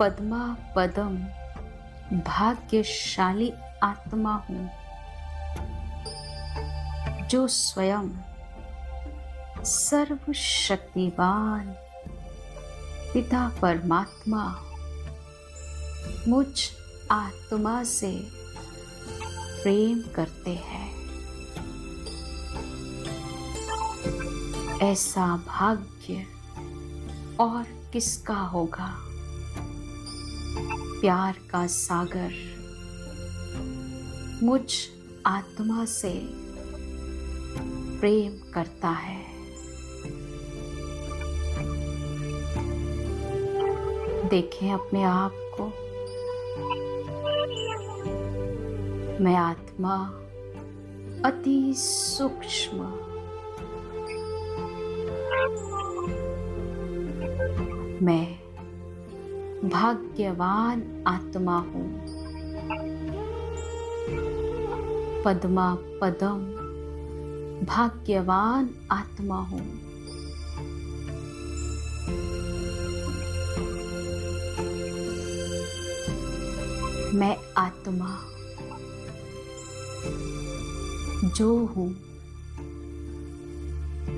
पद्मा पदम भाग्यशाली आत्मा हूँ जो स्वयं सर्वशक्तिवान पिता परमात्मा मुझ आत्मा से प्रेम करते हैं। ऐसा भाग्य और किसका होगा। प्यार का सागर मुझ आत्मा से प्रेम करता है। देखें अपने आप को। मैं आत्मा अति सूक्ष्म मैं भाग्यवान आत्मा हूँ। पद्मा पदम भाग्यवान आत्मा हूँ। मैं आत्मा जो हूँ,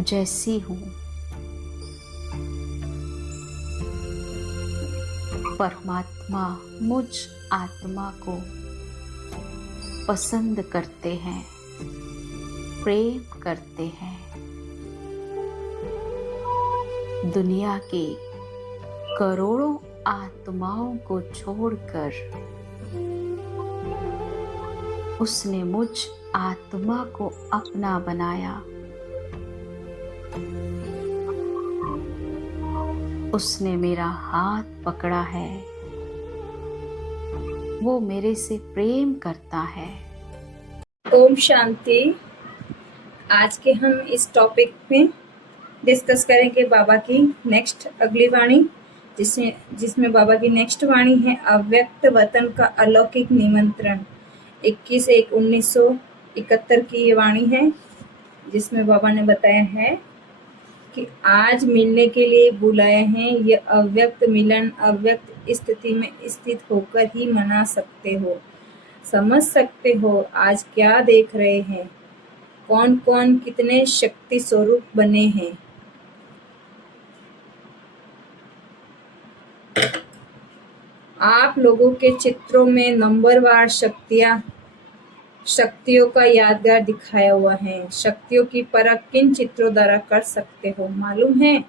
जैसी हूँ, परमात्मा मुझ आत्मा को पसंद करते हैं, प्रेम करते हैं। दुनिया की करोड़ों आत्माओं को छोड़कर उसने मुझ आत्मा को अपना बनाया। उसने मेरा हाथ पकड़ा है, वो मेरे से प्रेम करता है। ओम शांति। आज के हम इस टॉपिक में डिस्कस करेंगे बाबा की नेक्स्ट अगली वाणी, जिसमें बाबा की नेक्स्ट वाणी है अव्यक्त वतन का अलौकिक निमंत्रण। 21/1/1971 की ये वाणी है, जिसमें बाबा ने बताया है कि आज मिलने के लिए बुलाए हैं। ये अव्यक्त मिलन अव्यक्त स्थिति में स्थित होकर ही मना सकते हो, समझ सकते हो। आज क्या देख रहे हैं, कौन कौन कितने शक्ति स्वरूप बने हैं। आप लोगों के चित्रों में नंबरवार शक्तियों का यादगार दिखाया हुआ है। शक्तियों की परख किन चित्रों द्वारा कर सकते हो, मालूम है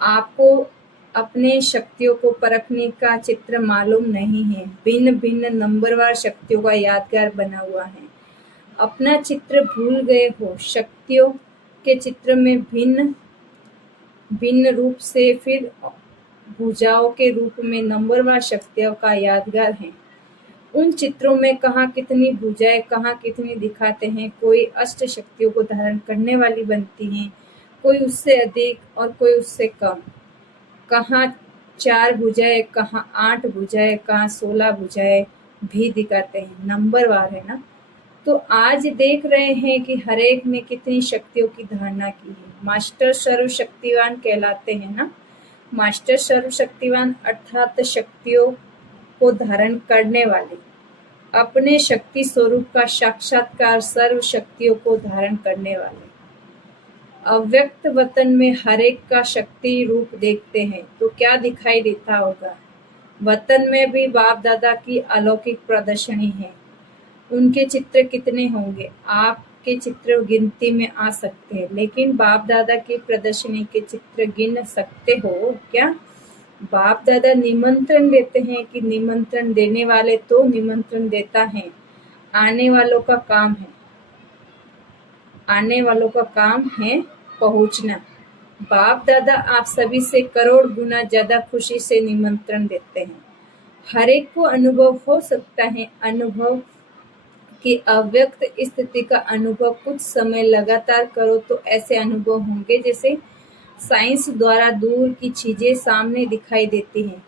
आपको? अपने शक्तियों को परखने का चित्र मालूम नहीं है। भिन्न भिन्न नंबरवार शक्तियों का यादगार बना हुआ है। अपना चित्र भूल गए हो। शक्तियों के चित्र में भिन्न भिन्न रूप से, फिर भुजाओं के रूप में नंबरवार शक्तियों का यादगार है। उन चित्रों में कहाँ कितनी भुजाएं, कहाँ कितनी दिखाते हैं। कोई अष्ट शक्तियों को धारण करने वाली बनती हैं, कोई उससे अधिक और कोई उससे कम। कहाँ 4 भुजाएं, कहाँ 8 भुजाएं, कहाँ 16 भुजाएं भी दिखाते हैं। नंबरवार है ना। तो आज देख रहे हैं कि हर एक ने कितनी शक्तियों की धारणा की है। मास्टर सर्वशक्तिवान कहलाते हैं ना। मास्टर सर्वशक्तिवान अर्थात शक्तियों को धारण करने वाले, अपने शक्ति स्वरूप का साक्षात्कार, सर्व शक्तियों को धारण करने वाले। अव्यक्त वतन में हर एक का शक्ति रूप देखते हैं तो क्या दिखाई देता होगा। वतन में भी बाप दादा की अलौकिक प्रदर्शनी है। उनके चित्र कितने होंगे, आपके चित्र गिनती में आ सकते हैं, लेकिन बाप दादा की प्रदर्शनी के चित्र गिन सकते हो क्या? बाप दादा निमंत्रण देते हैं कि निमंत्रण देने वाले तो निमंत्रण देता है, आने वालों का काम है पहुंचना। बाप दादा आप सभी से करोड़ गुना ज्यादा खुशी से निमंत्रण देते हैं। हर एक को अनुभव हो सकता है, अनुभव कि अव्यक्त स्थिति का अनुभव कुछ समय लगातार करो तो ऐसे अनुभव होंगे जैसे साइंस द्वारा दूर की चीजें सामने दिखाई देती हैं।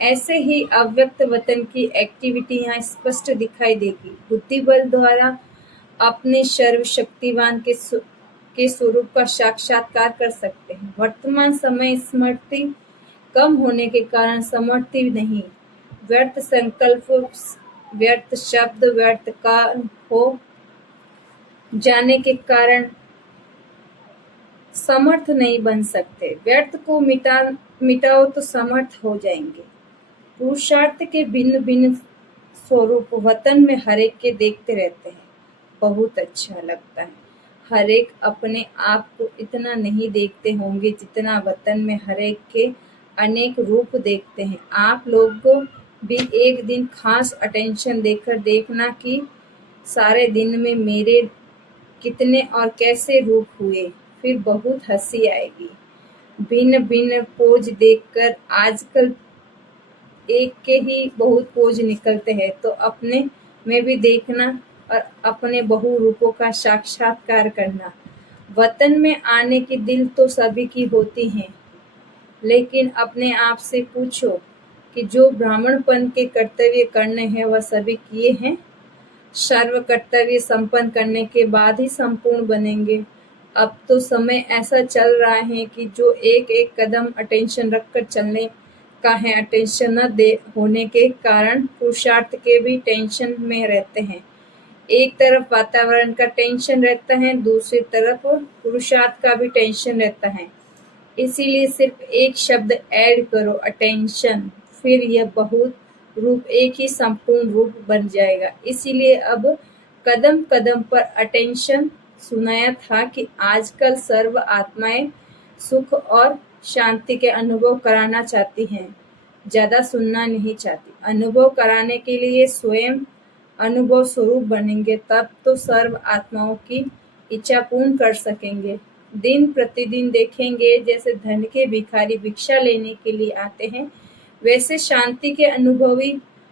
ऐसे ही अव्यक्त वतन की एक्टिविटी यहाँ स्पष्ट दिखाई देगी। बुद्धि बल द्वारा अपने सर्वशक्तिवान के स्वरूप का साक्षात्कार कर सकते हैं। वर्तमान समय स्मृति कम होने के कारण समर्थी नहीं, व्यर्थ संकल्प, व्यर्थ शब्द, व्यर्थ काल हो जाने के कारण समर्थ नहीं बन सकते। व्यर्थ को मिटाओ तो समर्थ हो जाएंगे। पुरुषार्थ के भिन्न भिन्न स्वरूप वतन में हरेक के देखते रहते हैं, बहुत अच्छा लगता है। हरेक अपने आप को इतना नहीं देखते होंगे जितना वतन में हरेक के अनेक रूप देखते हैं। आप लोग को भी एक दिन खास अटेंशन देकर देखना कि सारे दिन में मेरे कितने और कैसे रूप हुए, फिर बहुत हंसी आएगी। भिन्न भिन्न पोज देखकर आजकल एक के ही बहुत पोज निकलते हैं, तो अपने में भी देखना और अपने बहु रूपों का साक्षात्कार करना। वतन में आने की दिल तो सभी की होती है, लेकिन अपने आप से पूछो कि जो ब्राह्मणपन के कर्तव्य करने हैं वह सभी किए हैं। सर्व कर्तव्य संपन्न करने के बाद ही संपूर्ण बनेंगे। अब तो समय ऐसा चल रहा है कि जो एक एक कदम अटेंशन रखकर चलने का है, अटेंशन न दे होने के कारण पुरुषार्थ के भी टेंशन में रहते हैं। एक तरफ वातावरण का टेंशन रहता है, दूसरी तरफ पुरुषार्थ का भी टेंशन रहता है। इसीलिए सिर्फ एक शब्द ऐड करो, अटेंशन, फिर यह बहुत रूप एक ही संपूर्ण रूप बन जाएगा। इसीलिए अब कदम कदम पर अटेंशन सुनाया था कि आजकल सर्व आत्माएं सुख और शांति के अनुभव कराना चाहती हैं, ज्यादा सुनना नहीं चाहती। अनुभव कराने के लिए स्वयं अनुभव स्वरूप बनेंगे, तब तो सर्व आत्माओं की इच्छा पूर्ण कर सकेंगे। दिन प्रतिदिन देखेंगे जैसे धन के भिखारी भिक्षा लेने के लिए आते हैं, वैसे शांति के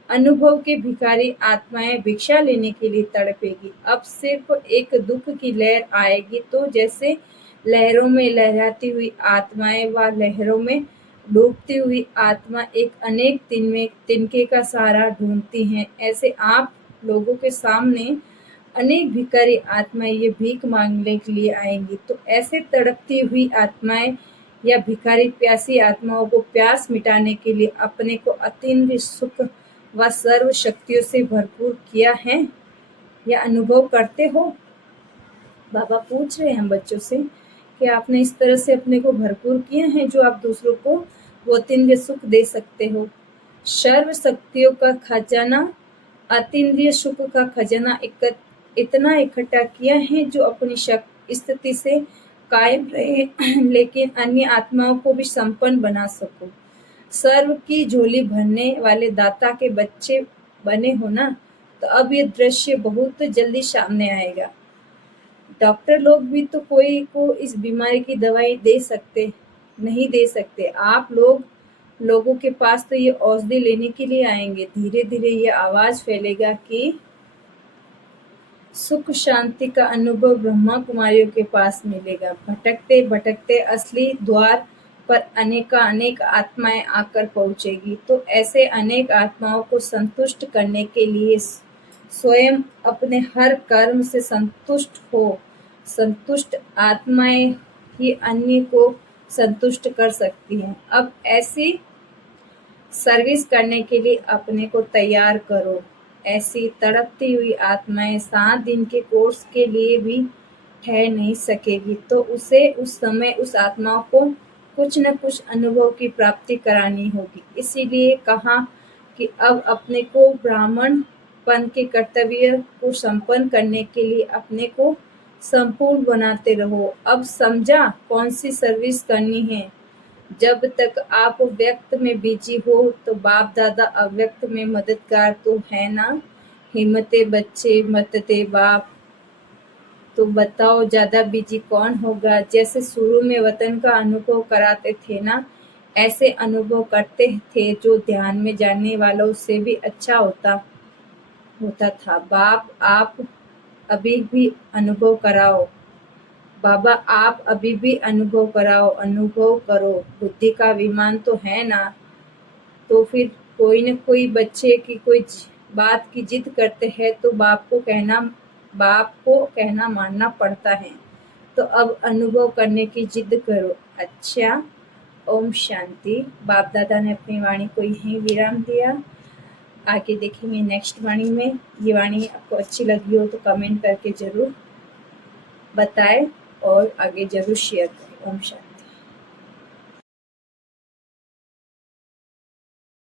अनुभव के भिखारी आत्माएं भिक्षा लेने के लिए तड़पेगी। अब सिर्फ एक दुख की लहर आएगी तो जैसे लहरों में लहराती हुई आत्माएं व लहरों में डूबती हुई आत्मा एक अनेक तिनके का सहारा ढूंढती हैं, ऐसे आप लोगों के सामने अनेक भिखारी आत्माएं ये भीख मांगने के लिए आएंगी। तो ऐसे तड़पती हुई आत्माएं या भिखारी प्यासी आत्माओं को प्यास मिटाने के लिए अपने को अतीन्द्रिय सुख व सर्व शक्तियों से भरपूर किया है या अनुभव करते हो। बाबा पूछ रहे हैं बच्चों से कि आपने इस तरह से अपने को भरपूर किया है जो आप दूसरों को वो अतीन्द्रिय सुख दे सकते हो। सर्व शक्तियों का खजाना, अतीन्द्रिय सुख का खजाना इतना इकट्ठा किया है जो अपनी स्थिति से कायम रहे लेकिन अन्य आत्माओं को भी संपन्न बना सको। सर्व की झोली भरने वाले दाता के बच्चे बने हो ना, तो अब ये दृश्य बहुत जल्दी सामने आएगा। डॉक्टर लोग भी तो कोई को इस बीमारी की दवाई नहीं दे सकते। आप लोगों के पास तो ये औषधि लेने के लिए आएंगे। धीरे धीरे ये आवाज फैलेगा कि सुख शांति का अनुभव ब्रह्मा कुमारियों के पास मिलेगा। भटकते भटकते असली द्वार पर अनेक आत्माएं आकर पहुंचेगी। तो ऐसे अनेक आत्माओं को संतुष्ट करने के लिए स्वयं अपने हर कर्म से संतुष्ट हो। संतुष्ट आत्माएं ही अन्य को संतुष्ट कर सकती हैं। अब ऐसी सर्विस करने के लिए अपने को तैयार करो। ऐसी तड़पती हुई आत्माएं 7 दिन के कोर्स के लिए भी ठहर नहीं सकेगी, तो उसे उस समय उस आत्मा को कुछ न कुछ अनुभव की प्राप्ति करानी होगी। इसीलिए कहा कि अब अपने को ब्राह्मणपन के कर्तव्य को संपन्न करने के लिए अपने को संपूर्ण बनाते रहो। अब समझा कौन सी सर्विस करनी है। जब तक आप व्यक्त में बिजी हो तो बाप दादा अव्यक्त में मददगार तो है ना। हिम्मते बच्चे मतते बाप, तो बताओ ज्यादा बिजी कौन होगा। जैसे शुरू में वतन का अनुभव कराते थे ना, ऐसे अनुभव करते थे जो ध्यान में जाने वालों से भी अच्छा होता था। बाप आप अभी भी अनुभव कराओ। बाबा आप अभी भी अनुभव कराओ, अनुभव करो। बुद्धि का विमान तो है ना, तो फिर कोई न कोई बच्चे की कोई बात की जिद करते हैं तो बाप को कहना मानना पड़ता है। तो अब अनुभव करने की जिद करो। अच्छा, ओम शांति। बाप दादा ने अपनी वाणी को यहीं विराम दिया। आगे देखेंगे नेक्स्ट वाणी में। ये वाणी आपको अच्छी लगी हो तो कमेंट करके जरूर बताएं और आगे जरूर शेयर करें। ओम शांति।